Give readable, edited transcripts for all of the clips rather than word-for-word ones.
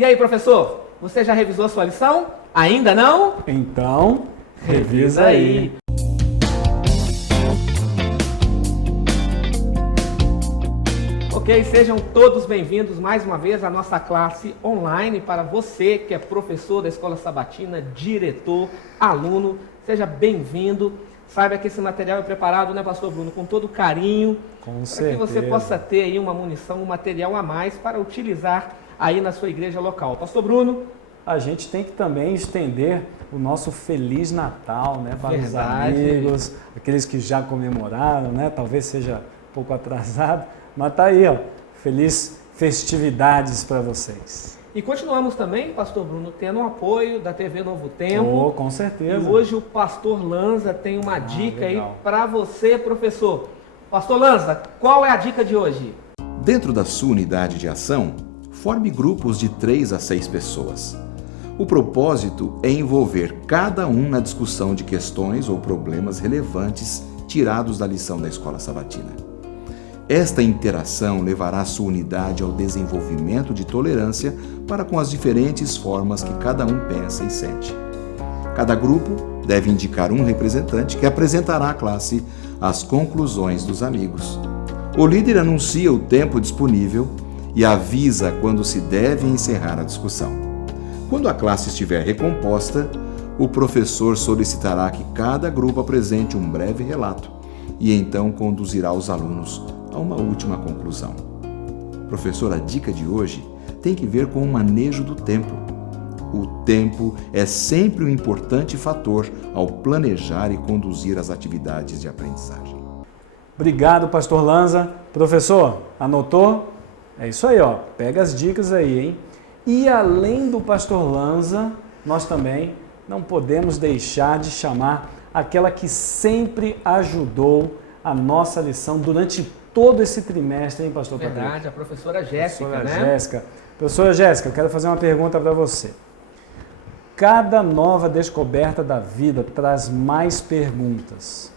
E aí, professor, você já revisou a sua lição? Ainda não? Então, revisa aí. Ok, sejam todos bem-vindos mais uma vez à nossa classe online. Para você que é professor da Escola Sabatina, diretor, aluno, seja bem-vindo. Saiba que esse material é preparado, né, pastor Bruno, com todo carinho, para que você possa ter aí uma munição, um material a mais para utilizar aí na sua igreja local. Pastor Bruno? A gente tem que também estender o nosso Feliz Natal, né, para os amigos, aqueles que já comemoraram, né, talvez seja um pouco atrasado, mas tá aí, ó, feliz festividades para vocês. E continuamos também, pastor Bruno, tendo o apoio da TV Novo Tempo. Oh, com certeza. E hoje o pastor Lanza tem uma dica aí para você, professor. Pastor Lanza, qual é a dica de hoje? Dentro da sua unidade de ação, forme grupos de 3 a 6 pessoas. O propósito é envolver cada um na discussão de questões ou problemas relevantes tirados da lição da Escola Sabatina. Esta interação levará a sua unidade ao desenvolvimento de tolerância para com as diferentes formas que cada um pensa e sente. Cada grupo deve indicar um representante que apresentará à classe as conclusões dos amigos. O líder anuncia o tempo disponível e avisa quando se deve encerrar a discussão. Quando a classe estiver recomposta, o professor solicitará que cada grupo apresente um breve relato e então conduzirá os alunos a uma última conclusão. Professor, a dica de hoje tem que ver com o manejo do tempo. O tempo é sempre um importante fator ao planejar e conduzir as atividades de aprendizagem. Obrigado, pastor Lanza. Professor, anotou? É isso aí, ó. Pega as dicas aí, hein? E além do pastor Lanza, nós também não podemos deixar de chamar aquela que sempre ajudou a nossa lição durante todo esse trimestre, hein, pastor Patrick? Verdade, a professora Jéssica, Professora Jéssica, eu quero fazer uma pergunta para você. Cada nova descoberta da vida traz mais perguntas.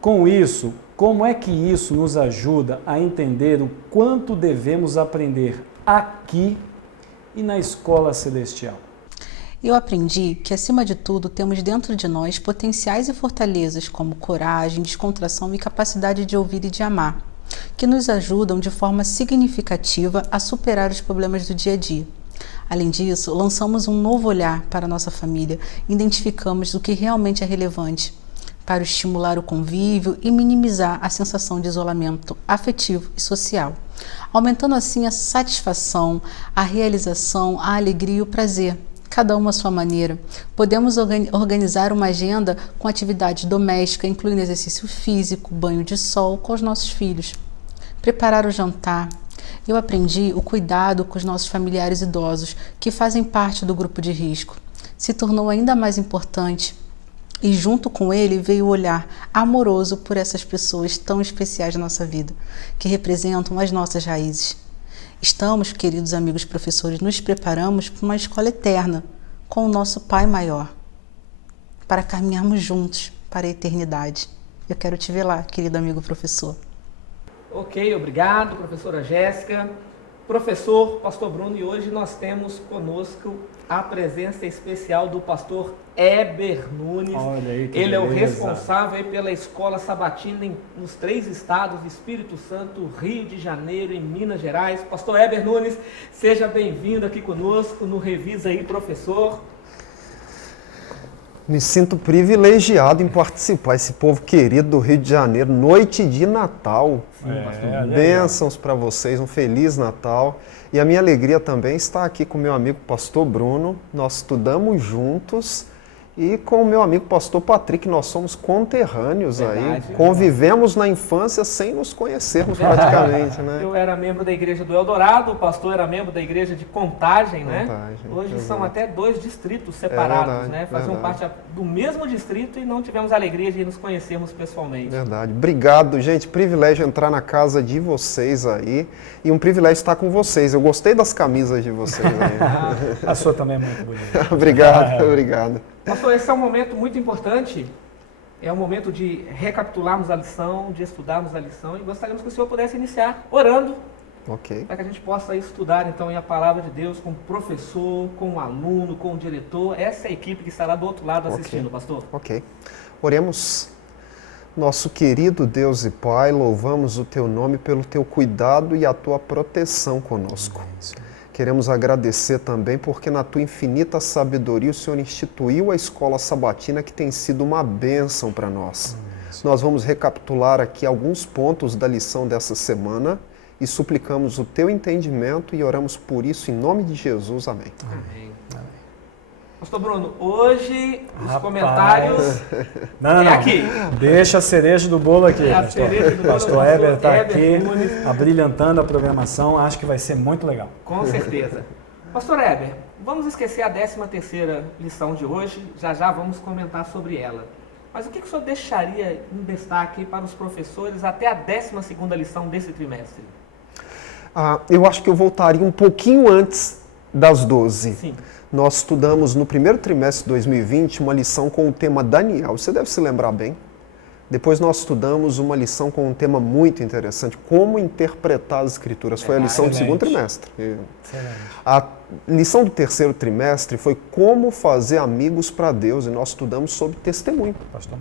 Com isso, como é que isso nos ajuda a entender o quanto devemos aprender aqui e na escola celestial? Eu aprendi que, acima de tudo, temos dentro de nós potenciais e fortalezas como coragem, descontração e capacidade de ouvir e de amar, que nos ajudam de forma significativa a superar os problemas do dia a dia. Além disso, lançamos um novo olhar para a nossa família, identificamos o que realmente é relevante, para estimular o convívio e minimizar a sensação de isolamento afetivo e social, aumentando assim a satisfação, a realização, a alegria e o prazer, cada uma à sua maneira. Podemos organizar uma agenda com atividade doméstica, incluindo exercício físico, banho de sol com os nossos filhos. Preparar o jantar. Eu aprendi o cuidado com os nossos familiares idosos, que fazem parte do grupo de risco. Se tornou ainda mais importante e junto com ele veio o olhar amoroso por essas pessoas tão especiais na nossa vida, que representam as nossas raízes. Estamos, queridos amigos professores, nos preparamos para uma escola eterna, com o nosso Pai Maior, para caminharmos juntos para a eternidade. Eu quero te ver lá, querido amigo professor. Ok, obrigado, professora Jéssica. Professor, pastor Bruno, e hoje nós temos conosco a presença especial do pastor Heber Nunes. Olha aí, que ele beleza. É o responsável aí pela Escola Sabatina nos 3 estados, Espírito Santo, Rio de Janeiro e Minas Gerais. Pastor Heber Nunes, seja bem-vindo aqui conosco no Revisa aí, professor. Me sinto privilegiado em participar, esse povo querido do Rio de Janeiro, noite de Natal. Bênçãos para vocês, um Feliz Natal. E a minha alegria também está aqui com o meu amigo pastor Bruno. Nós estudamos juntos e com o meu amigo pastor Patrick, nós somos conterrâneos aí. Convivemos na infância sem nos conhecermos praticamente, né? Eu era membro da igreja do Eldorado, o pastor era membro da igreja de Contagem, né? Hoje são até 2 distritos separados, né? Faziam parte do mesmo distrito e não tivemos a alegria de nos conhecermos pessoalmente. Verdade. Obrigado, gente. Privilégio entrar na casa de vocês aí e um privilégio estar com vocês. Eu gostei das camisas de vocês aí. A sua também é muito bonita. Obrigado, obrigado. Pastor, esse é um momento muito importante, é um momento de recapitularmos a lição, de estudarmos a lição, e gostaríamos que o senhor pudesse iniciar orando Ok. Para que a gente possa estudar então a palavra de Deus com o professor, com o aluno, com o diretor. Essa é a equipe que estará do outro lado assistindo, pastor. Ok. Oremos. Nosso querido Deus e Pai, louvamos o Teu nome pelo Teu cuidado e a Tua proteção conosco. Queremos agradecer também porque na Tua infinita sabedoria o Senhor instituiu a escola sabatina que tem sido uma bênção para nós. Nós vamos recapitular aqui alguns pontos da lição dessa semana e suplicamos o Teu entendimento e oramos por isso em nome de Jesus. Amém. Amém. Pastor Bruno, hoje os comentários não. aqui. Deixa a cereja do bolo aqui, pastor. Pastor Heber está Heber aqui, Nunes. abrilhantando a programação. Acho que vai ser muito legal. Com certeza. Pastor Heber, vamos esquecer a 13ª lição de hoje. Já vamos comentar sobre ela. Mas o que o senhor deixaria em destaque para os professores até a 12ª lição desse trimestre? Eu acho que eu voltaria um pouquinho antes das 12. Sim. Nós estudamos no primeiro trimestre de 2020 uma lição com o tema Daniel. Você deve se lembrar bem. Depois nós estudamos uma lição com um tema muito interessante, como interpretar as Escrituras. Foi a lição do segundo trimestre. A lição do terceiro trimestre foi como fazer amigos para Deus, e nós estudamos sobre testemunho. Pastor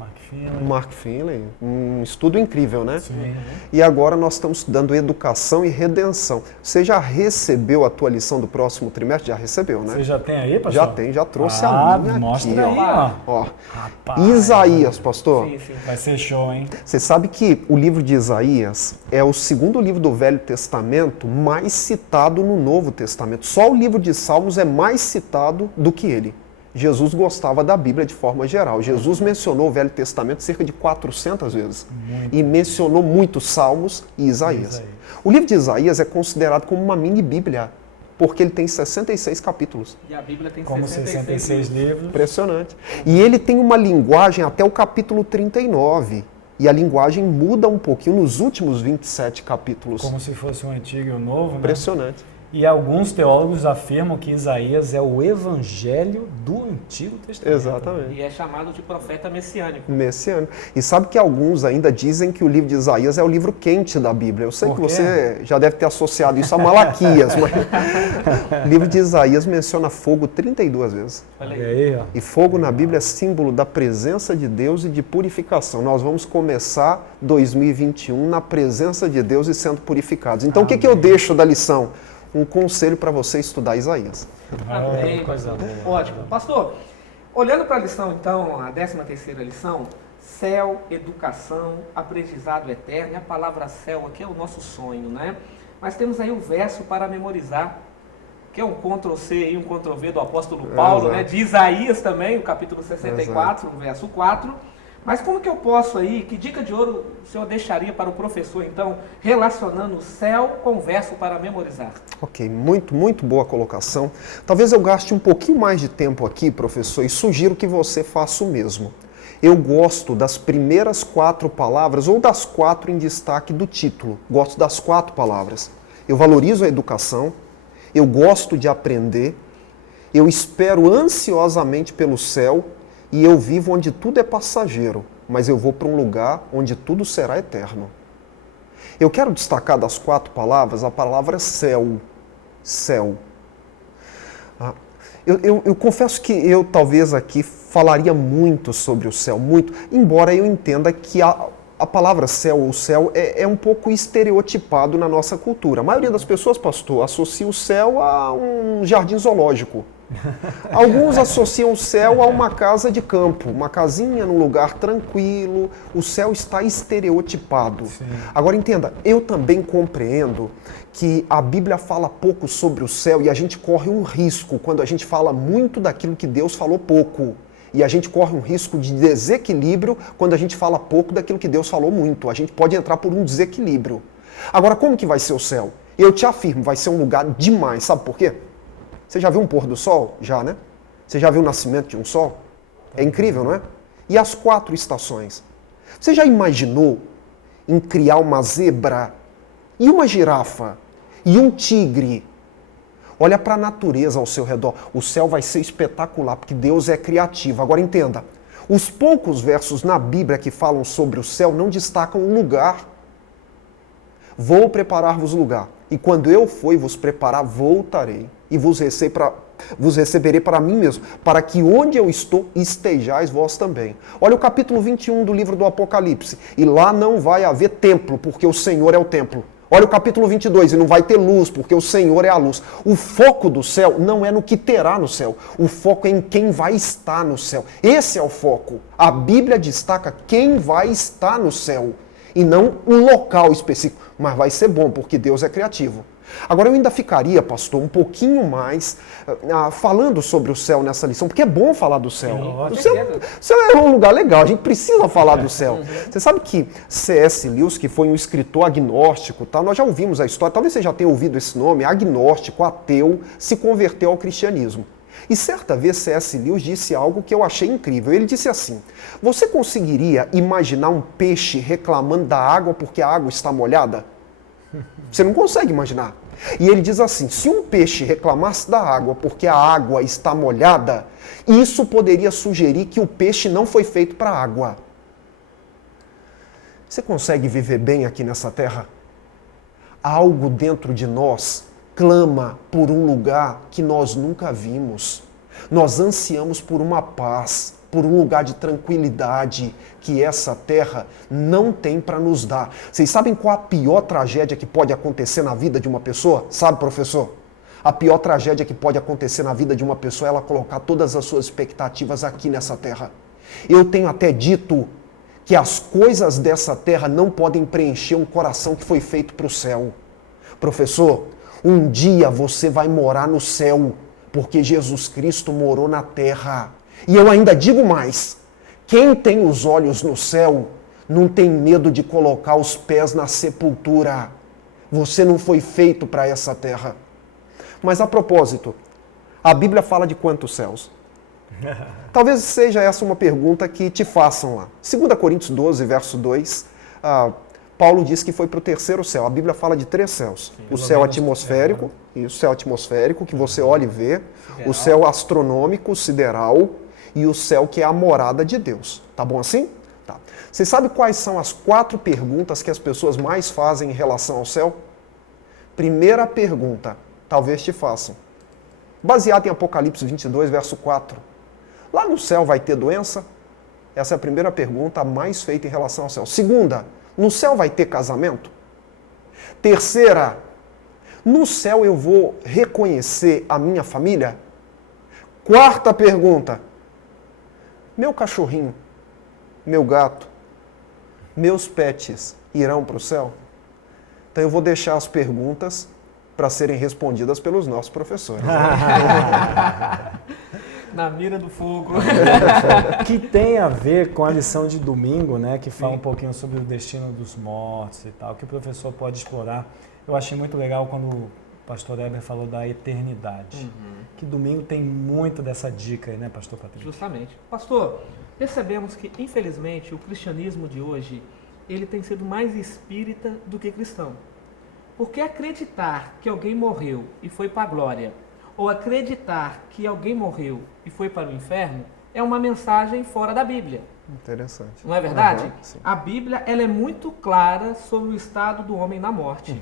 Mark Finley, um estudo incrível, né? Sim. E agora nós estamos estudando educação e redenção. Você já recebeu a tua lição do próximo trimestre? Já recebeu, né? Você já tem aí, pastor? Já tem, já trouxe a minha mostra aqui, aí, ó. Rapaz, Isaías, pastor. Sim. vai ser show, hein? Você sabe que o livro de Isaías é o segundo livro do Velho Testamento mais citado no Novo Testamento. Só o livro de Salmos é mais citado do que ele. Jesus gostava da Bíblia de forma geral. Jesus mencionou o Velho Testamento cerca de 400 vezes. E mencionou muito Salmos e Isaías. O livro de Isaías é considerado como uma mini-bíblia, porque ele tem 66 capítulos. E a Bíblia tem Como 66 livros. Impressionante. E ele tem uma linguagem até o capítulo 39. E a linguagem muda um pouquinho nos últimos 27 capítulos. Como se fosse um antigo e um novo, né? Impressionante. E alguns teólogos afirmam que Isaías é o evangelho do Antigo Testamento. Exatamente. E é chamado de profeta messiânico. Messiânico. E sabe que alguns ainda dizem que o livro de Isaías é o livro quente da Bíblia. Eu sei que você já deve ter associado isso a Malaquias, mas o livro de Isaías menciona fogo 32 vezes. Olha E aí, ó. E fogo na Bíblia é símbolo da presença de Deus e de purificação. Nós vamos começar 2021 na presença de Deus e sendo purificados. Então, o que eu deixo da lição? Um conselho para você estudar Isaías. Amém, coisa pastor. boa. Ótimo. Pastor, olhando para a lição, então, a 13ª lição, céu, educação, aprendizado eterno, e a palavra céu aqui é o nosso sonho, né? Mas temos aí o verso para memorizar, que é um Ctrl-C e um Ctrl-V do apóstolo Paulo, né? De Isaías também, o capítulo 64, o verso 4. Mas como que eu posso aí, que dica de ouro o senhor deixaria para o professor, então, relacionando o céu com o verso para memorizar? Ok, muito boa colocação. Talvez eu gaste um pouquinho mais de tempo aqui, professor, e sugiro que você faça o mesmo. Eu gosto das primeiras 4 palavras, ou das 4 em destaque do título. Gosto das 4 palavras. Eu valorizo a educação, eu gosto de aprender, eu espero ansiosamente pelo céu, e eu vivo onde tudo é passageiro, mas eu vou para um lugar onde tudo será eterno. Eu quero destacar das 4 palavras a palavra céu. Céu. Eu confesso que eu talvez aqui falaria muito sobre o céu, muito, embora eu entenda que a palavra céu ou céu é um pouco estereotipado na nossa cultura. A maioria das pessoas, pastor, associa o céu a um jardim zoológico. Alguns associam o céu a uma casa de campo, uma casinha num lugar tranquilo. O céu está estereotipado. Sim. Agora entenda, eu também compreendo que a Bíblia fala pouco sobre o céu e a gente corre um risco quando a gente fala muito daquilo que Deus falou pouco. E a gente corre um risco de desequilíbrio quando a gente fala pouco daquilo que Deus falou muito. A gente pode entrar por um desequilíbrio. Agora, como que vai ser o céu? Eu te afirmo, vai ser um lugar demais. Sabe por quê? Você já viu um pôr do sol? Já, né? Você já viu o nascimento de um sol? É incrível, não é? E as 4 estações? Você já imaginou em criar uma zebra e uma girafa e um tigre? Olha para a natureza ao seu redor. O céu vai ser espetacular, porque Deus é criativo. Agora entenda, os poucos versos na Bíblia que falam sobre o céu não destacam um lugar. Vou preparar-vos lugar. E quando eu for e vos preparar, voltarei e vos receberei para mim mesmo, para que onde eu estou, estejais vós também. Olha o capítulo 21 do livro do Apocalipse. E lá não vai haver templo, porque o Senhor é o templo. Olha o capítulo 22, e não vai ter luz, porque o Senhor é a luz. O foco do céu não é no que terá no céu. O foco é em quem vai estar no céu. Esse é o foco. A Bíblia destaca quem vai estar no céu, e não um local específico. Mas vai ser bom, porque Deus é criativo. Agora eu ainda ficaria, pastor, um pouquinho mais falando sobre o céu nessa lição, porque é bom falar do céu. O céu é um lugar legal, a gente precisa falar do céu. Você sabe que C.S. Lewis, que foi um escritor agnóstico, tá? Nós já ouvimos a história, talvez você já tenha ouvido esse nome, agnóstico, ateu, se converteu ao cristianismo. E certa vez C.S. Lewis disse algo que eu achei incrível. Ele disse assim: você conseguiria imaginar um peixe reclamando da água porque a água está molhada? Você não consegue imaginar. E ele diz assim: se um peixe reclamasse da água porque a água está molhada, isso poderia sugerir que o peixe não foi feito para a água. Você consegue viver bem aqui nessa terra? Algo dentro de nós clama por um lugar que nós nunca vimos. Nós ansiamos por uma paz, por um lugar de tranquilidade que essa terra não tem para nos dar. Vocês sabem qual a pior tragédia que pode acontecer na vida de uma pessoa? Sabe, professor? A pior tragédia que pode acontecer na vida de uma pessoa é ela colocar todas as suas expectativas aqui nessa terra. Eu tenho até dito que as coisas dessa terra não podem preencher um coração que foi feito para o céu. Professor, um dia você vai morar no céu, porque Jesus Cristo morou na terra. E eu ainda digo mais: quem tem os olhos no céu não tem medo de colocar os pés na sepultura. Você não foi feito para essa terra. Mas a propósito, a Bíblia fala de quantos céus? Talvez seja essa uma pergunta que te façam lá. 2 Coríntios 12, verso 2, Paulo diz que foi para o terceiro céu. A Bíblia fala de 3 céus. Sim, o céu atmosférico, e o céu atmosférico, que você olha e vê. Sideral. O céu astronômico, sideral, e o céu que é a morada de Deus. Tá bom assim? Tá. Você sabe quais são as 4 perguntas que as pessoas mais fazem em relação ao céu? Primeira pergunta, talvez te façam. Baseado em Apocalipse 22, verso 4. Lá no céu vai ter doença? Essa é a primeira pergunta mais feita em relação ao céu. Segunda, no céu vai ter casamento? Terceira, no céu eu vou reconhecer a minha família? Quarta pergunta, meu cachorrinho, meu gato, meus pets irão para o céu? Então eu vou deixar as perguntas para serem respondidas pelos nossos professores. Na mira do fogo. Que tem a ver com a lição de domingo, né? Que fala um pouquinho sobre o destino dos mortos e tal, que o professor pode explorar. Eu achei muito legal quando o pastor Heber falou da eternidade. Que domingo tem muito dessa dica aí, né, pastor Patrício? Justamente. Pastor, percebemos que, infelizmente, o cristianismo de hoje, ele tem sido mais espírita do que cristão. Porque acreditar que alguém morreu e foi para a glória, ou acreditar que alguém morreu e foi para o inferno, é uma mensagem fora da Bíblia. Interessante. Não é verdade? Sim. A Bíblia, ela é muito clara sobre o estado do homem na morte.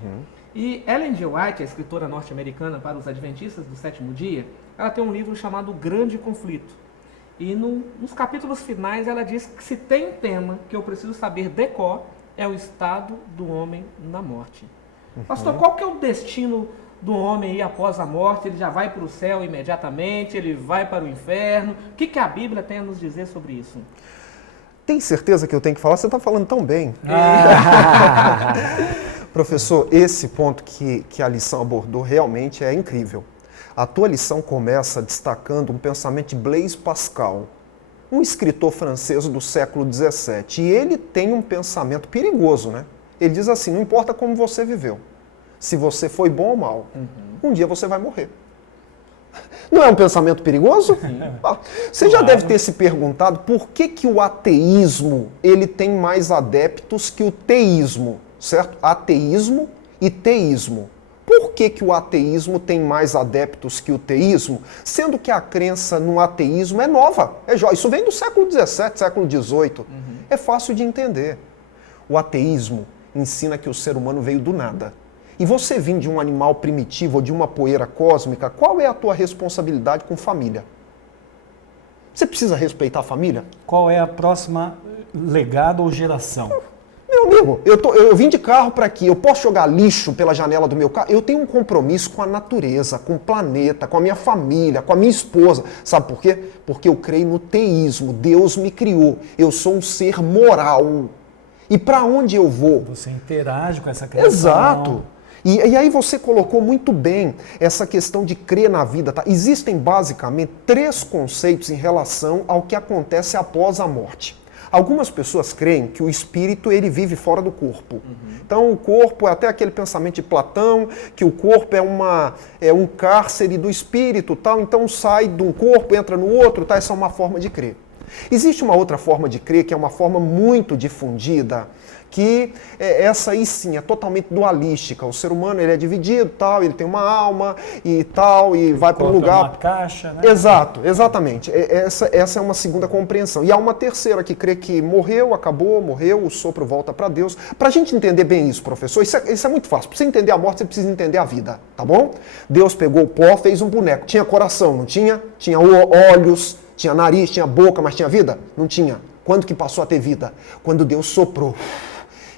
E Ellen G. White, a escritora norte-americana para os Adventistas do Sétimo Dia, ela tem um livro chamado O Grande Conflito. E nos capítulos finais ela diz que se tem um tema que eu preciso saber de cor, é o estado do homem na morte. Pastor, qual que é o destino do homem aí após a morte? Ele já vai para o céu imediatamente? Ele vai para o inferno? O que a Bíblia tem a nos dizer sobre isso? Tem certeza que eu tenho que falar? Você está falando tão bem. Professor, esse ponto que a lição abordou realmente é incrível. A tua lição começa destacando um pensamento de Blaise Pascal, um escritor francês do século XVII. E ele tem um pensamento perigoso, né? Ele diz assim: não importa como você viveu, se você foi bom ou mal, um dia você vai morrer. Não é um pensamento perigoso? Você já deve ter se perguntado por que o ateísmo ele tem mais adeptos que o teísmo, certo? Ateísmo e teísmo. Por que o ateísmo tem mais adeptos que o teísmo, sendo que a crença no ateísmo é nova? Isso vem do século XVII, século XVIII. É fácil de entender. O ateísmo, ensina que o ser humano veio do nada. E você vindo de um animal primitivo ou de uma poeira cósmica, qual é a tua responsabilidade com família? Você precisa respeitar a família? Qual é a próxima legado ou geração? Meu amigo, eu vim de carro para aqui, eu posso jogar lixo pela janela do meu carro? Eu tenho um compromisso com a natureza, com o planeta, com a minha família, com a minha esposa. Sabe por quê? Porque eu creio no teísmo, Deus me criou, eu sou um ser moral. E para onde eu vou? Você interage com essa criação. Exato. E aí você colocou muito bem essa questão de crer na vida. Tá? Existem basicamente 3 conceitos em relação ao que acontece após a morte. Algumas pessoas creem que o espírito ele vive fora do corpo. Então o corpo é até aquele pensamento de Platão, que o corpo é um cárcere do espírito, tal. Então sai de um corpo, entra no outro, tal. Essa é uma forma de crer. Existe uma outra forma de crer, que é uma forma muito difundida, que essa aí sim é totalmente dualística. O ser humano ele é dividido, tal, ele tem uma alma e tal, e vai para um lugar... uma caixa, né? Exato, exatamente. Essa é uma segunda compreensão. E há uma terceira que crê que morreu, acabou, morreu, o sopro volta para Deus. Para a gente entender bem isso, professor, isso é muito fácil. Para você entender a morte, você precisa entender a vida, tá bom? Deus pegou o pó, fez um boneco. Tinha coração, não tinha? Tinha olhos, tinha nariz, tinha boca, mas tinha vida? Não tinha. Quando que passou a ter vida? Quando Deus soprou.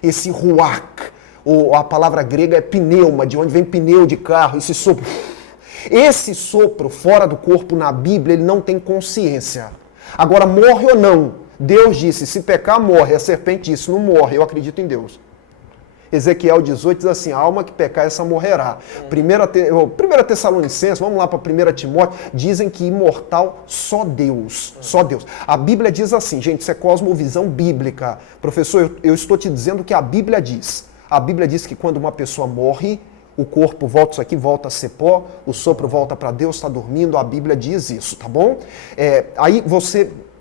Esse ruach, ou a palavra grega é pneuma, de onde vem pneu de carro, esse sopro. Esse sopro fora do corpo na Bíblia, ele não tem consciência. Agora, morre ou não? Deus disse, se pecar, morre. A serpente disse, não morre, eu acredito em Deus. Ezequiel 18 diz assim, a alma que pecar, essa morrerá. 1 Tessalonicenses, vamos lá para 1 Timóteo, dizem que imortal só Deus. Só Deus. A Bíblia diz assim, gente, isso é cosmovisão bíblica. Professor, eu estou te dizendo o que a Bíblia diz. A Bíblia diz que quando uma pessoa morre, o corpo volta, isso aqui volta a ser pó, o sopro volta para Deus, está dormindo, a Bíblia diz isso, tá bom?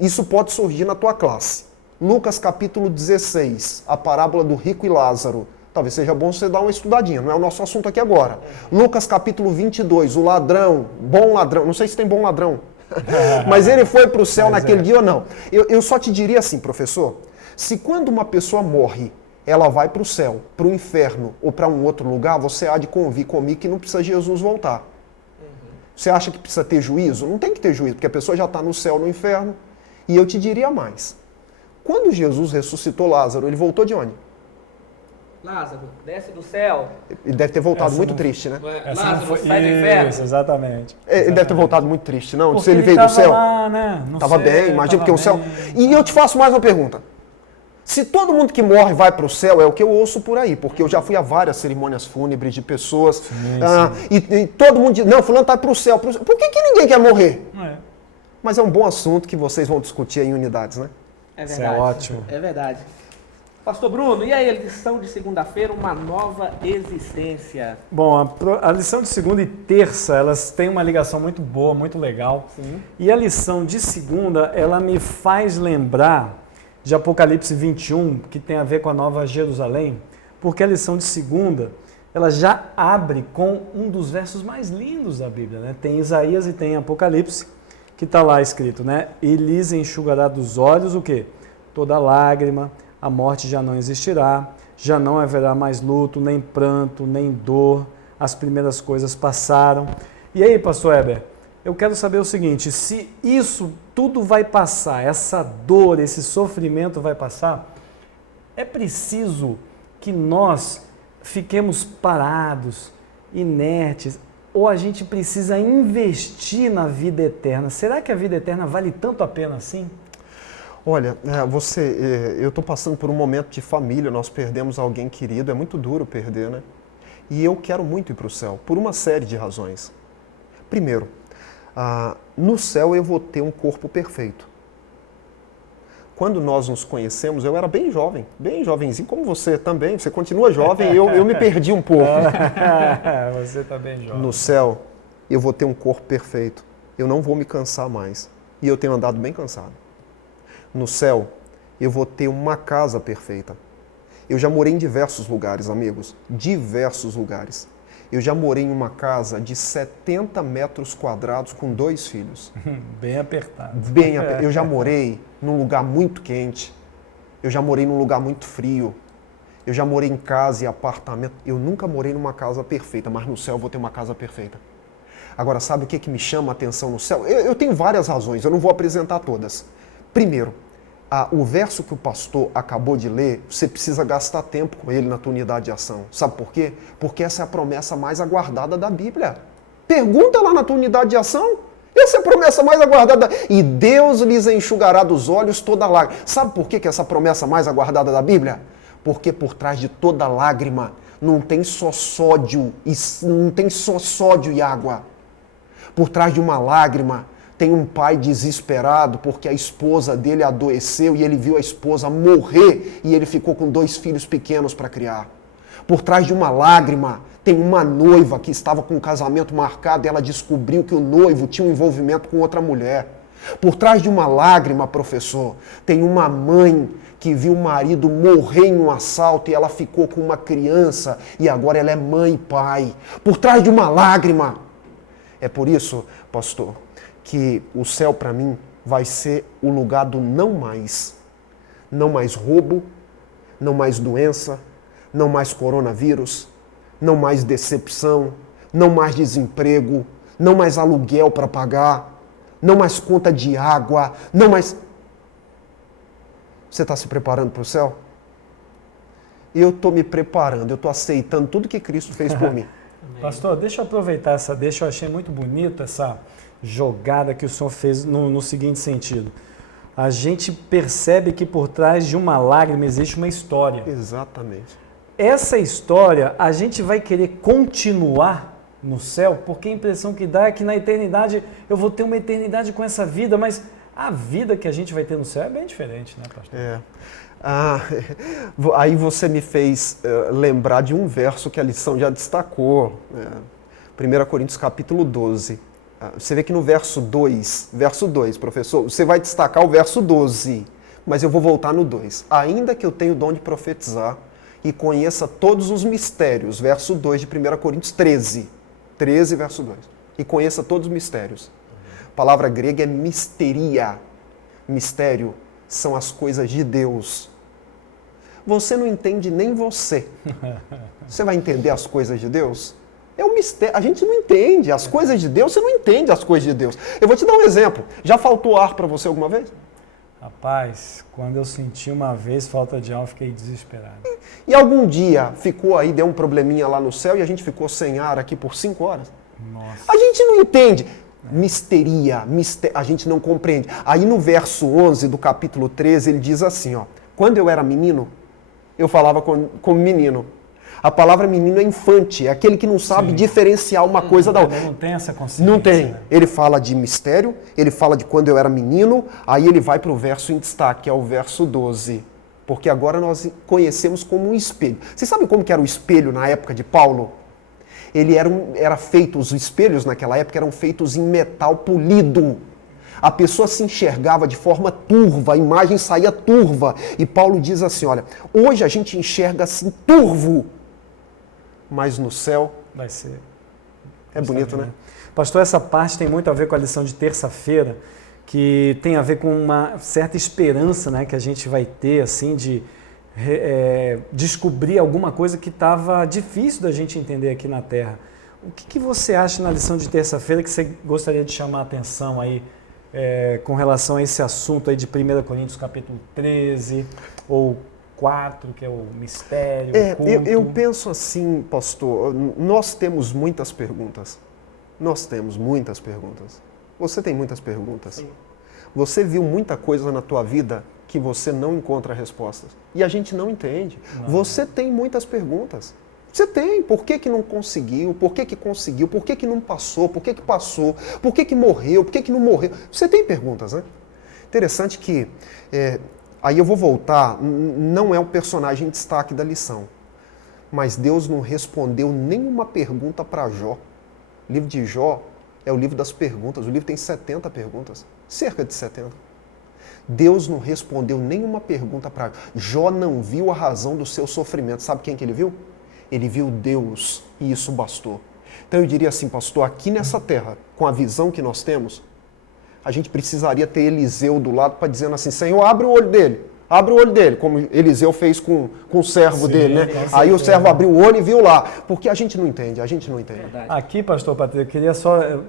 Isso pode surgir na tua classe. Lucas capítulo 16, a parábola do rico e Lázaro. Talvez seja bom você dar uma estudadinha, não é o nosso assunto aqui agora. Lucas capítulo 22, o ladrão, bom ladrão, não sei se tem bom ladrão, mas ele foi para o céu naquele dia ou não. Eu só te diria assim, professor, se quando uma pessoa morre, ela vai para o céu, para o inferno ou para um outro lugar, você há de convir comigo que não precisa Jesus voltar. Você acha que precisa ter juízo? Não tem que ter juízo, porque a pessoa já está no céu, no inferno. E eu te diria mais. Quando Jesus ressuscitou Lázaro, ele voltou de onde? Lázaro, desce do céu. Ele deve ter voltado muito triste, né? Lázaro, sai do inferno. Isso, exatamente. Ele deve ter voltado muito triste, não? Porque Se ele veio do céu. Lá, né? Estava bem, imagina, porque o céu... E eu te faço mais uma pergunta. Se todo mundo que morre vai para o céu, é o que eu ouço por aí, porque eu já fui a várias cerimônias fúnebres de pessoas, sim. E todo mundo diz, não, fulano está para o céu. Por que ninguém quer morrer? Mas é um bom assunto que vocês vão discutir em unidades, né? É verdade. Isso é ótimo. É verdade. Pastor Bruno, e aí a lição de segunda-feira, uma nova existência? Bom, a lição de segunda e terça, elas têm uma ligação muito boa, muito legal. Sim. E a lição de segunda, ela me faz lembrar de Apocalipse 21, que tem a ver com a Nova Jerusalém, porque a lição de segunda, ela já abre com um dos versos mais lindos da Bíblia, né? Tem Isaías e tem Apocalipse, que está lá escrito, né? E lhes enxugará dos olhos o quê? Toda lágrima, a morte já não existirá, já não haverá mais luto, nem pranto, nem dor, as primeiras coisas passaram. E aí, pastor Heber, eu quero saber o seguinte, se isso tudo vai passar, essa dor, esse sofrimento vai passar, é preciso que nós fiquemos parados, inertes, ou a gente precisa investir na vida eterna? Será que a vida eterna vale tanto a pena assim? Olha, eu estou passando por um momento de família, nós perdemos alguém querido, é muito duro perder, né? E eu quero muito ir para o céu, por uma série de razões. Primeiro, no céu eu vou ter um corpo perfeito. Quando nós nos conhecemos, eu era bem jovenzinho, como você também, você continua jovem, eu me perdi um pouco. Você está bem jovem. No céu, eu vou ter um corpo perfeito, eu não vou me cansar mais, e eu tenho andado bem cansado. No céu, eu vou ter uma casa perfeita. Eu já morei em diversos lugares, amigos, diversos lugares. Eu já morei em uma casa de 70 metros quadrados com 2 filhos. Bem apertado. Eu já morei num lugar muito quente. Eu já morei num lugar muito frio. Eu já morei em casa e apartamento. Eu nunca morei numa casa perfeita, mas no céu eu vou ter uma casa perfeita. Agora, sabe o que me chama a atenção no céu? Eu tenho várias razões, eu não vou apresentar todas. Primeiro, o verso que o pastor acabou de ler, você precisa gastar tempo com ele na tua unidade de ação. Sabe por quê? Porque essa é a promessa mais aguardada da Bíblia. Pergunta lá na tua unidade de ação. Essa é a promessa mais aguardada. E Deus lhes enxugará dos olhos toda lágrima. Sabe por que é essa promessa mais aguardada da Bíblia? Porque por trás de toda lágrima não tem só sódio e água. Por trás de uma lágrima tem um pai desesperado porque a esposa dele adoeceu e ele viu a esposa morrer e ele ficou com 2 filhos pequenos para criar. Por trás de uma lágrima tem uma noiva que estava com um casamento marcado e ela descobriu que o noivo tinha um envolvimento com outra mulher. Por trás de uma lágrima, professor, tem uma mãe que viu o marido morrer em um assalto e ela ficou com uma criança e agora ela é mãe e pai. Por trás de uma lágrima. É por isso, pastor, que o céu para mim vai ser o lugar do não mais. Não mais roubo, não mais doença, não mais coronavírus, não mais decepção, não mais desemprego, não mais aluguel para pagar, não mais conta de água, não mais... Você está se preparando para o céu? Eu estou me preparando, eu estou aceitando tudo que Cristo fez por mim. Pastor, deixa eu aproveitar essa deixa, eu achei muito bonito essa jogada que o senhor fez no seguinte sentido. A gente percebe que por trás de uma lágrima existe uma história. Exatamente. Essa história a gente vai querer continuar no céu, porque a impressão que dá é que na eternidade eu vou ter uma eternidade com essa vida, mas a vida que a gente vai ter no céu é bem diferente, né, pastor? Aí você me fez lembrar de um verso que a lição já destacou, 1 Coríntios capítulo 12. Você vê que no verso 2, professor, você vai destacar o verso 12, mas eu vou voltar no 2. Ainda que eu tenha o dom de profetizar e conheça todos os mistérios, verso 2 de 1 Coríntios 13, verso 2, e conheça todos os mistérios. A palavra grega é misteria, mistério. São as coisas de Deus. Você não entende nem você. Você vai entender as coisas de Deus? É um mistério. A gente não entende as coisas de Deus, você não entende as coisas de Deus. Eu vou te dar um exemplo. Já faltou ar para você alguma vez? Rapaz, quando eu senti uma vez falta de ar, eu fiquei desesperado. E algum dia ficou aí, deu um probleminha lá no céu e a gente ficou sem ar aqui por 5 horas? Nossa. A gente não entende. Misteria, a gente não compreende. Aí no verso 11 do capítulo 13, ele diz assim, ó, quando eu era menino, eu falava como menino. A palavra menino é infante, é aquele que não sabe diferenciar uma coisa da outra. Não tem essa consciência. Não tem. Né? Ele fala de mistério, ele fala de quando eu era menino, aí ele vai para o verso em destaque, que é o verso 12. Porque agora nós conhecemos como um espelho. Vocês sabem como que era o espelho na época de Paulo? Ele era feito, os espelhos naquela época eram feitos em metal polido. A pessoa se enxergava de forma turva, a imagem saía turva. E Paulo diz assim, olha, hoje a gente enxerga assim turvo, mas no céu vai ser. É bonito, né? Pastor, essa parte tem muito a ver com a lição de terça-feira, que tem a ver com uma certa esperança, né, que a gente vai ter, assim, de descobrir alguma coisa que estava difícil da gente entender aqui na Terra. O que você acha na lição de terça-feira que você gostaria de chamar a atenção aí com relação a esse assunto aí de 1 Coríntios capítulo 13 ou 4, que é o mistério, o culto? Eu penso assim, pastor, nós temos muitas perguntas. Você tem muitas perguntas? Sim. Você viu muita coisa na tua vida que você não encontra respostas. E a gente não entende. Não. Você tem muitas perguntas. Você tem. Por que não conseguiu? Por que conseguiu? Por que não passou? Por que passou? Por que morreu? Por que não morreu? Você tem perguntas, né? Interessante que... aí eu vou voltar. Não é o personagem em destaque da lição. Mas Deus não respondeu nenhuma pergunta para Jó. O livro de Jó é o livro das perguntas. O livro tem 70 perguntas. Cerca de 70. Deus não respondeu nenhuma pergunta para Jó. Jó não viu a razão do seu sofrimento. Sabe quem que ele viu? Ele viu Deus e isso bastou. Então eu diria assim, pastor, aqui nessa terra, com a visão que nós temos, a gente precisaria ter Eliseu do lado para dizendo assim, Senhor, abre o olho dele. Abre o olho dele, como Eliseu fez com o servo dele, né? Aí o certeza. servo abriu o olho e viu lá. Porque a gente não entende. Verdade. Aqui, pastor Patrício, eu queria só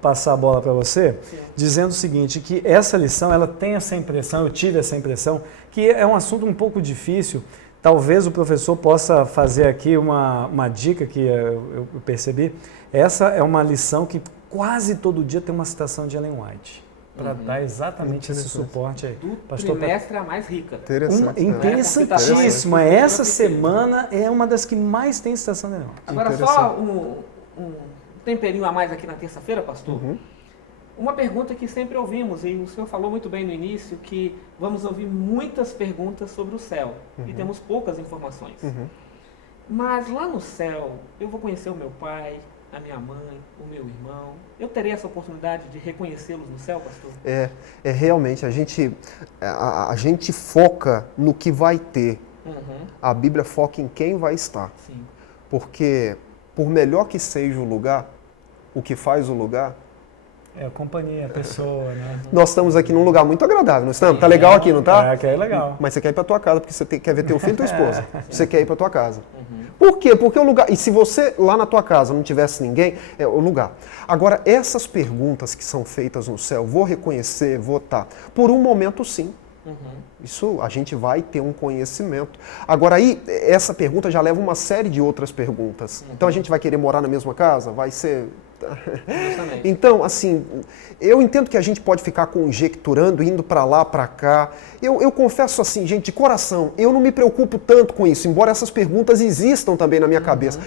passar a bola para você, dizendo o seguinte, que essa lição, ela tem essa impressão, eu tive essa impressão, que é um assunto um pouco difícil. Talvez o professor possa fazer aqui uma dica que eu percebi. Essa é uma lição que quase todo dia tem uma citação de Ellen White, para dar exatamente esse suporte aí. Do Pastor trimestre é a mais rica. Interessante. Interessantíssima. Essa semana é uma das que mais tem citação de Ellen White. Agora, só um temperinho a mais aqui na terça-feira, pastor. Uma pergunta que sempre ouvimos, e o senhor falou muito bem no início, que vamos ouvir muitas perguntas sobre o céu, e temos poucas informações. Mas lá no céu, eu vou conhecer o meu pai, a minha mãe, o meu irmão. Eu terei essa oportunidade de reconhecê-los no céu, pastor? Realmente, a gente foca no que vai ter. A Bíblia foca em quem vai estar. Sim. Porque, por melhor que seja o lugar, o que faz o lugar, É a companhia, a pessoa, né? nós estamos aqui num lugar muito agradável, não estamos? Tá legal aqui, não tá? É, que é legal. Mas você quer ir pra tua casa, porque você quer ver teu filho e tua esposa. Você quer ir pra tua casa. Por quê? Porque o lugar... E se você lá na tua casa não tivesse ninguém, é o lugar. Agora, essas perguntas que são feitas no céu, vou reconhecer, vou estar. Por um momento, sim. Isso a gente vai ter um conhecimento. Agora aí, essa pergunta já leva uma série de outras perguntas. Então a gente vai querer morar na mesma casa? Vai ser... Justamente. Então, assim, eu entendo que a gente pode ficar conjecturando, indo para lá, para cá. Eu confesso assim, gente, de coração, eu não me preocupo tanto com isso, embora essas perguntas existam também na minha cabeça.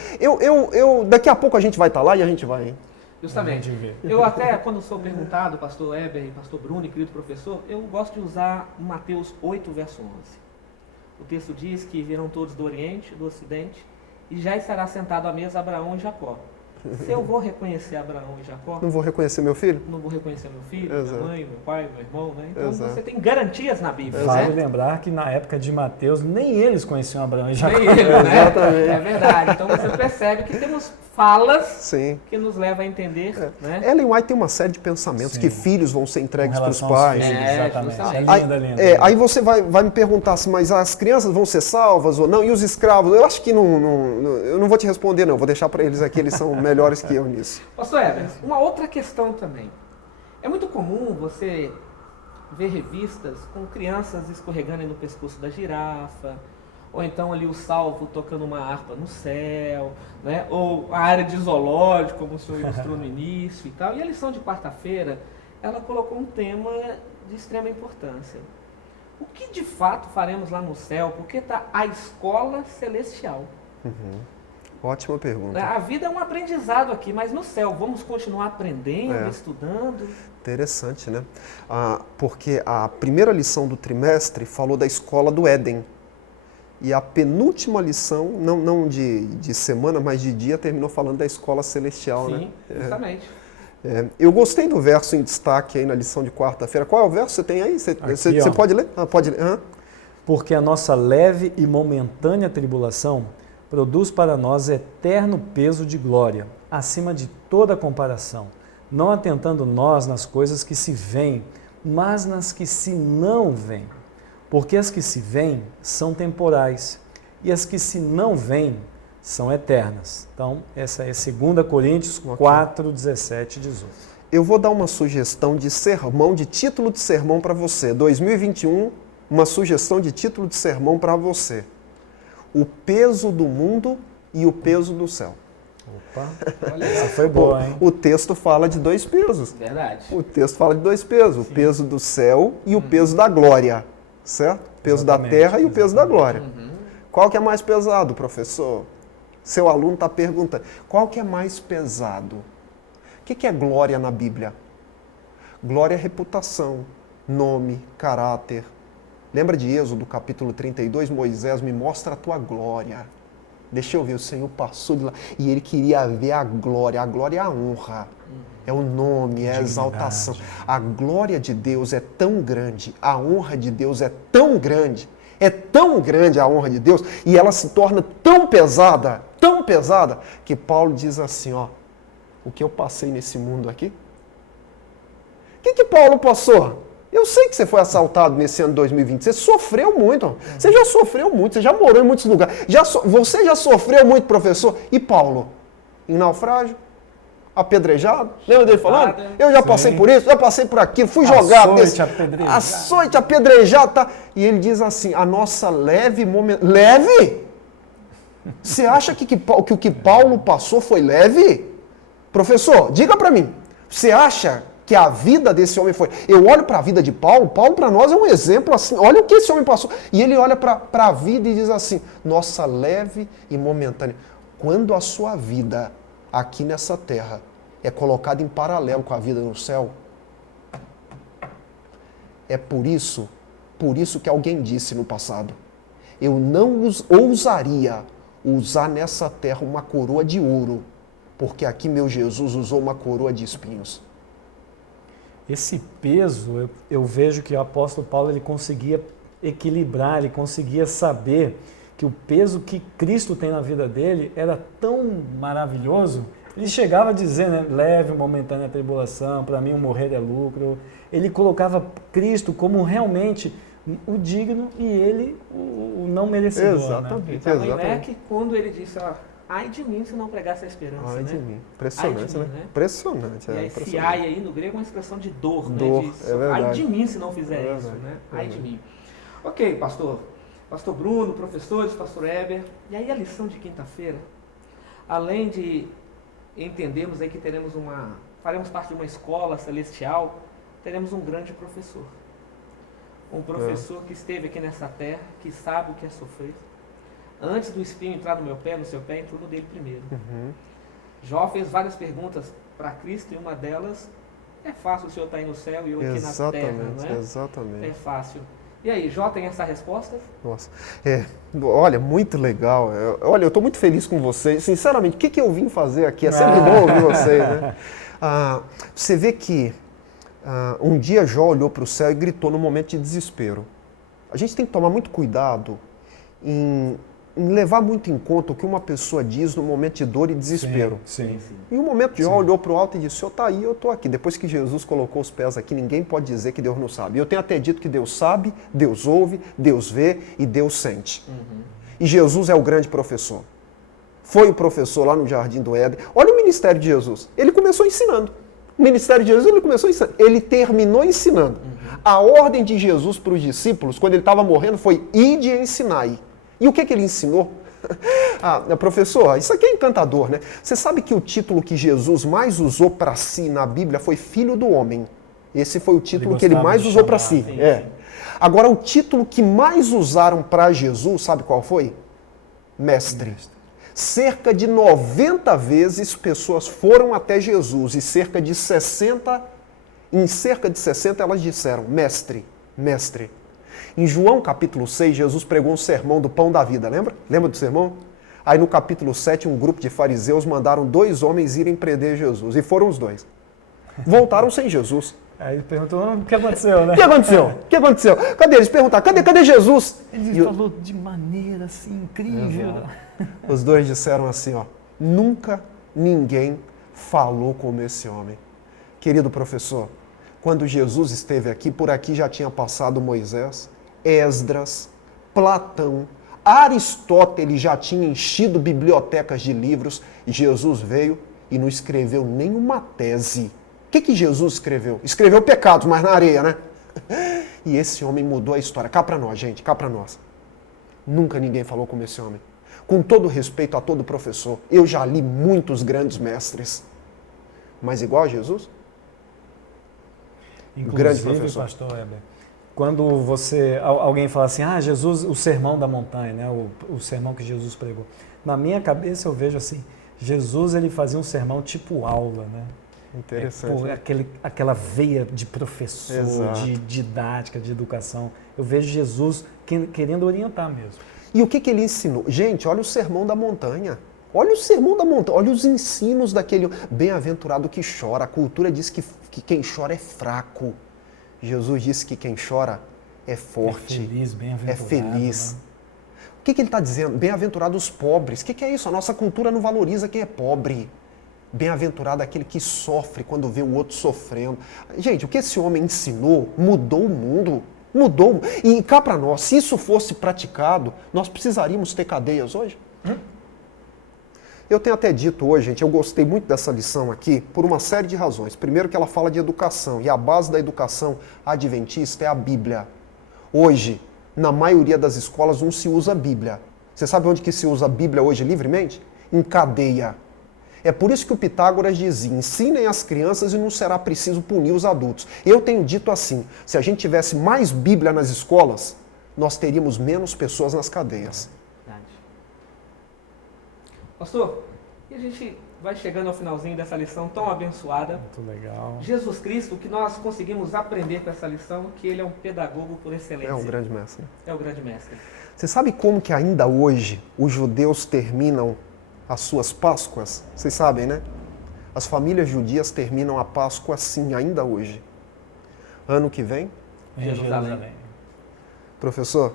Daqui a pouco a gente vai estar lá e a gente vai... Justamente. Eu até, quando sou perguntado, pastor Eber, pastor Bruno, querido professor, eu gosto de usar Mateus 8, verso 11. O texto diz que virão todos do Oriente, do Ocidente, e já estará sentado à mesa Abraão e Jacó. Se eu vou reconhecer Abraão e Jacó, Não vou reconhecer meu filho? não vou reconhecer meu filho, Exato. minha mãe, meu pai, meu irmão, né? Então Exato. você tem garantias na Bíblia, Vale né? lembrar que na época de Mateus, nem eles conheciam Abraão e Jacó. Nem ele, né? Exatamente. É verdade. Então você percebe que temos falas Sim. que nos levam a entender, né? Ellen White tem uma série de pensamentos Sim. que filhos vão ser entregues Com para os relação aos pais. filhos, exatamente. justamente. É linda, linda. Aí você vai me perguntar assim, mas as crianças vão ser salvas ou não? E os escravos? Eu acho que eu não vou te responder, não. Vou deixar para eles aqui, eles são melhores que eu nisso. Pastor Eber, uma outra questão também. É muito comum você ver revistas com crianças escorregando no pescoço da girafa, ou então ali o salvo tocando uma harpa no céu, né? Ou a área de zoológico, como o senhor ilustrou no início e tal. E a lição de quarta-feira, ela colocou um tema de extrema importância. O que de fato faremos lá no céu? Porque está a escola celestial. Ótima pergunta. A vida é um aprendizado aqui, mas no céu, vamos continuar aprendendo, estudando? Interessante, né? Porque a primeira lição do trimestre falou da escola do Éden. E a penúltima lição, não de semana, mas de dia, terminou falando da escola celestial, né? Sim, justamente. Eu gostei do verso em destaque aí na lição de quarta-feira. Qual é o verso? Você tem aí? Você ó. pode ler? Pode ler. Porque a nossa leve e momentânea tribulação produz para nós eterno peso de glória, acima de toda comparação, não atentando nós nas coisas que se veem, mas nas que se não veem. Porque as que se veem são temporais, e as que se não veem são eternas. Então, essa é 2 Coríntios 4, 17 e 18. Eu vou dar uma sugestão de sermão, de título de sermão para você. 2021, uma sugestão de título de sermão para você. O peso do mundo e o peso do céu. Opa, essa foi boa, hein? O texto fala de dois pesos. Verdade. O texto fala de dois pesos. O peso do céu e o peso da glória. Certo? O peso da terra e o peso da glória. Qual que é mais pesado, professor? Seu aluno está perguntando. Qual que é mais pesado? O que é glória na Bíblia? Glória é reputação, nome, caráter. Lembra de Êxodo, capítulo 32? Moisés, me mostra a tua glória. Deixa eu ver, o Senhor passou de lá. E ele queria ver a glória. A glória é a honra. É o nome, é a exaltação. A glória de Deus é tão grande, a honra de Deus é tão grande a honra de Deus, e ela se torna tão pesada, que Paulo diz assim, ó, o que eu passei nesse mundo aqui? O que Paulo passou? Eu sei que você foi assaltado nesse ano de 2020. Você sofreu muito. Você já sofreu muito. Você já morou em muitos lugares. Você já sofreu muito, professor. E Paulo? Em naufrágio? Apedrejado? Lembra dele falando? Eu já passei por isso, já passei por aquilo. Fui jogado. Açoite, apedrejado. Tá? E ele diz assim, a nossa leve momento... Leve? Você acha que o que Paulo passou foi leve? Professor, diga para mim. Você acha que a vida desse homem foi... Eu olho para a vida de Paulo, Paulo para nós é um exemplo assim, olha o que esse homem passou. E ele olha para a vida e diz assim, nossa leve e momentânea. Quando a sua vida aqui nessa terra é colocada em paralelo com a vida no céu, é por isso que alguém disse no passado, eu não ousaria usar nessa terra uma coroa de ouro, porque aqui meu Jesus usou uma coroa de espinhos. Esse peso, eu vejo que o apóstolo Paulo ele conseguia equilibrar, ele conseguia saber que o peso que Cristo tem na vida dele era tão maravilhoso. Ele chegava a dizer, né, leve, momentânea tribulação, para mim o morrer é lucro. Ele colocava Cristo como realmente o digno e ele o não merecedor. Exatamente. Né? Então, é que quando ele disse, ó, ai de mim se não pregasse a esperança, ai né? de mim. Impressionante, né? Impressionante. E esse ai aí no grego é uma expressão de dor, dor, né? É verdade. Ai de mim se não fizer isso, né? Ai de mim. Ok, pastor Bruno, professores, pastor Heber. E aí a lição de quinta-feira, além de entendermos aí que faremos parte de uma escola celestial, teremos um grande professor. Um professor que esteve aqui nessa terra, que sabe o que é sofrer. Antes do espinho entrar no meu pé, no seu pé, entrou no dele primeiro. Jó fez várias perguntas para Cristo e uma delas, é fácil o senhor estar aí no céu e eu aqui na terra, não é? Exatamente. É fácil. E aí, Jó tem essa resposta? Nossa, olha, muito legal. Olha, eu estou muito feliz com vocês. Sinceramente, o que eu vim fazer aqui? É sempre bom ouvir vocês, né? Você vê que um dia Jó olhou para o céu e gritou num momento de desespero. A gente tem que tomar muito cuidado em levar muito em conta o que uma pessoa diz no momento de dor e desespero. Sim. Em um momento, Jó olhou para o alto e disse, o senhor está aí, eu estou aqui. Depois que Jesus colocou os pés aqui, ninguém pode dizer que Deus não sabe. Eu tenho até dito que Deus sabe, Deus ouve, Deus vê e Deus sente. E Jesus é o grande professor. Foi o professor lá no Jardim do Éden. Olha o ministério de Jesus. Ele começou ensinando. O ministério de Jesus, ele começou ensinando. Ele terminou ensinando. A ordem de Jesus para os discípulos, quando ele estava morrendo, foi ide e ensinai. E o que ele ensinou? Professor, isso aqui é encantador, né? Você sabe que o título que Jesus mais usou para si na Bíblia foi Filho do Homem. Esse foi o título que ele mais usou para si. Sim. Agora, o título que mais usaram para Jesus, sabe qual foi? Mestre. Cerca de 90 vezes pessoas foram até Jesus e em cerca de 60 elas disseram, mestre, mestre. Em João capítulo 6, Jesus pregou um sermão do pão da vida, lembra? Lembra do sermão? Aí no capítulo 7, um grupo de fariseus mandaram 2 homens irem prender Jesus. E foram os 2. Voltaram sem Jesus. Aí ele perguntou, o que aconteceu, né? O que aconteceu? O que aconteceu? Cadê eles? Perguntaram, cadê Jesus? Ele falou de maneira assim, incrível. Os 2 disseram assim, ó, nunca ninguém falou como esse homem. Querido professor, quando Jesus esteve aqui, por aqui já tinha passado Moisés, Esdras, Platão, Aristóteles já tinha enchido bibliotecas de livros, e Jesus veio e não escreveu nenhuma tese. O que Jesus escreveu? Escreveu pecados, mas na areia, né? E esse homem mudou a história. Cá pra nós, gente, cá pra nós. Nunca ninguém falou como esse homem. Com todo respeito a todo professor, eu já li muitos grandes mestres. Mas igual a Jesus? Inclusive, grande professor. pastor Heber, quando alguém fala assim, Jesus, o sermão da montanha, né, o sermão que Jesus pregou. Na minha cabeça eu vejo assim, Jesus ele fazia um sermão tipo aula, né? Interessante. Aquela veia de professor, Exato. de didática, de educação. Eu vejo Jesus querendo orientar mesmo. E o que ele ensinou? Gente, olha o sermão da montanha. Olha o sermão da montanha, olha os ensinos daquele bem-aventurado que chora. A cultura diz que quem chora é fraco. Jesus disse que quem chora é forte, é feliz, bem-aventurado. É feliz. Né? O que ele está dizendo? Bem-aventurados os pobres. O que é isso? A nossa cultura não valoriza quem é pobre. Bem-aventurado aquele que sofre quando vê o outro sofrendo. Gente, o que esse homem ensinou mudou o mundo. Mudou. E cá para nós, se isso fosse praticado, nós precisaríamos ter cadeias hoje? Eu tenho até dito hoje, gente, eu gostei muito dessa lição aqui por uma série de razões. Primeiro que ela fala de educação, e a base da educação adventista é a Bíblia. Hoje, na maioria das escolas, não se usa a Bíblia. Você sabe onde que se usa a Bíblia hoje livremente? Em cadeia. É por isso que o Pitágoras dizia, ensinem as crianças e não será preciso punir os adultos. Eu tenho dito assim, se a gente tivesse mais Bíblia nas escolas, nós teríamos menos pessoas nas cadeias. Verdade. Pastor, e a gente vai chegando ao finalzinho dessa lição tão abençoada. Muito legal. Jesus Cristo, o que nós conseguimos aprender com essa lição, que ele é um pedagogo por excelência. É um grande mestre. É o grande mestre. Você sabe como que ainda hoje os judeus terminam as suas Páscoas? Vocês sabem, né? As famílias judias terminam a Páscoa assim, ainda hoje. Ano que vem? Jerusalém. Professor,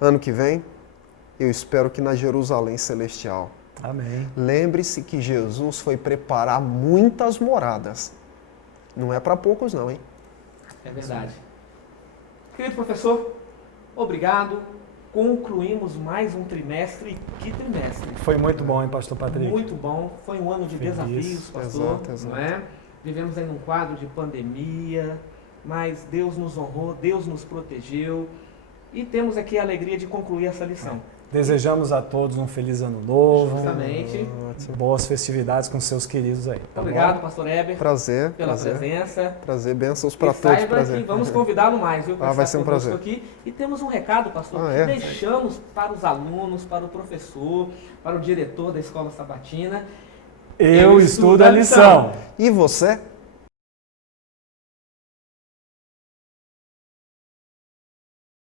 ano que vem, eu espero que na Jerusalém Celestial. Amém. Lembre-se que Jesus foi preparar muitas moradas. Não é para poucos não, hein? É verdade. Querido professor, obrigado. Concluímos mais um trimestre. Que trimestre? Foi muito bom, hein, pastor Patrick? Muito bom. Foi um ano de Feliz. desafios, pastor. Exato. Não é? Vivemos aí num quadro de pandemia, mas Deus nos honrou, Deus nos protegeu e temos aqui a alegria de concluir essa lição. Desejamos a todos um feliz ano novo. Justamente. Boas festividades com seus queridos aí. Tá Obrigado, bom? pastor Heber, Prazer. pela presença. Prazer, bênçãos para E todos. saiba Prazer. que vamos convidá-lo mais, viu? para vai estar ser um conosco prazer. Aqui. E temos um recado, pastor, que É? deixamos para os alunos, para o professor, para o diretor da Escola Sabatina. Eu estudo a lição. E você?